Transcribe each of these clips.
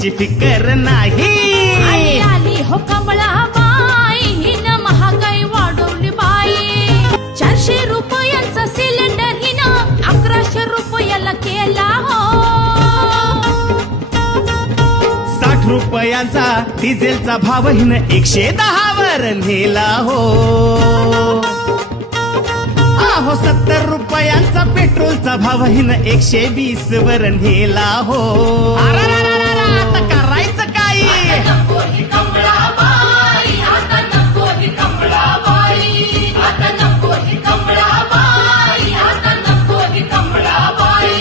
तिची फिकर नाही. आली आली हो कमळाबाई, हिनं महागाई वाढवली बाई. 400 रुपयांचा सिलेंडर हिनं 1100 रुपयाला केला हो. 60 रुपयांचा डिझेलचा भाव हिनं 110 वर नेला हो. अहो 70 रुपयांचा पेट्रोलचा भाव हिनं 120 वर नेला हो. आता करायचं काय? नको ही कमळाबाई, आता नको ही कमळाबाई, आता नको ही कमळाबाई, आता नको ही कमळाबाई.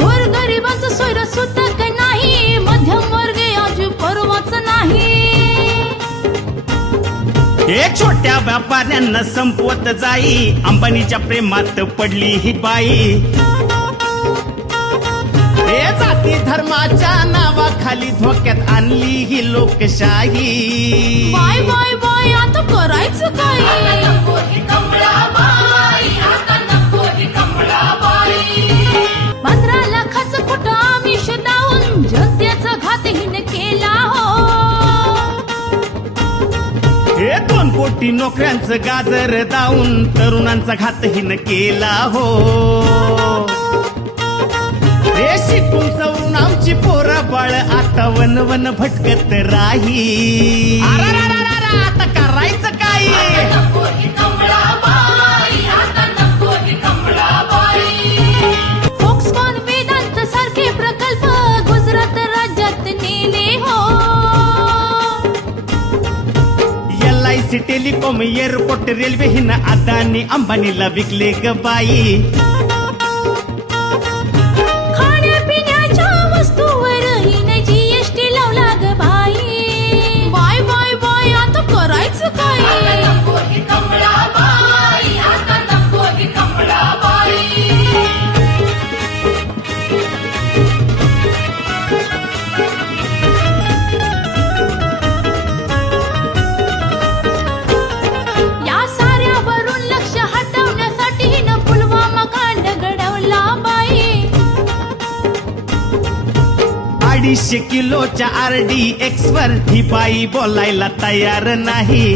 गोरगरिबांचं सोयरं सुतक नाही, मध्यमवर्गीय अजून परवाच नाही. हे छोट्या व्यापाऱ्यांना संपवत जाई, अंबानीच्या प्रेमात पडली ही बाई. हे जाती धर्माच्या नावाखाली धोक्यात आणली ही लोकशाही. बाय बाय बाय, आता करायचं काय? नको ही कमळाबाई, आता नको ही कमळाबाई. 15 लाखाचं कुठं आमिष दावून जनतेचा घात हिने केला हो. हे 2 कोटी नोकऱ्यांचं गाजर दावून तरुणांचा घात हिनं केला हो. हे शिकून सवरून आमची पोरं बाळ आता वन वन भटकत राही. आता करायचं काय? नको ही कमळाबाई, आता नको ही कमळाबाई. फोक्सकॉन वेदांत सारखे प्रकल्प गुजरात राज्यात नेले हो. LIC टेलिकॉम एअरपोर्ट रेल्वे हिनं अदानी अंबानीला विकले ग बाई. खाण्यापिण्याच्या वस्तूवर हिने GST लावला ग बाई. बाय बाय बाय, आता करायचं काय? नको ही कमळाबाई, आता नको ही कमळाबाई. या साऱ्यावरून लक्ष हटवण्यासाठी हिनं पुलवामा कांड घडवला बाई. 250 किलोच्या RDX वर ही बाई बोलायला तयार नाही.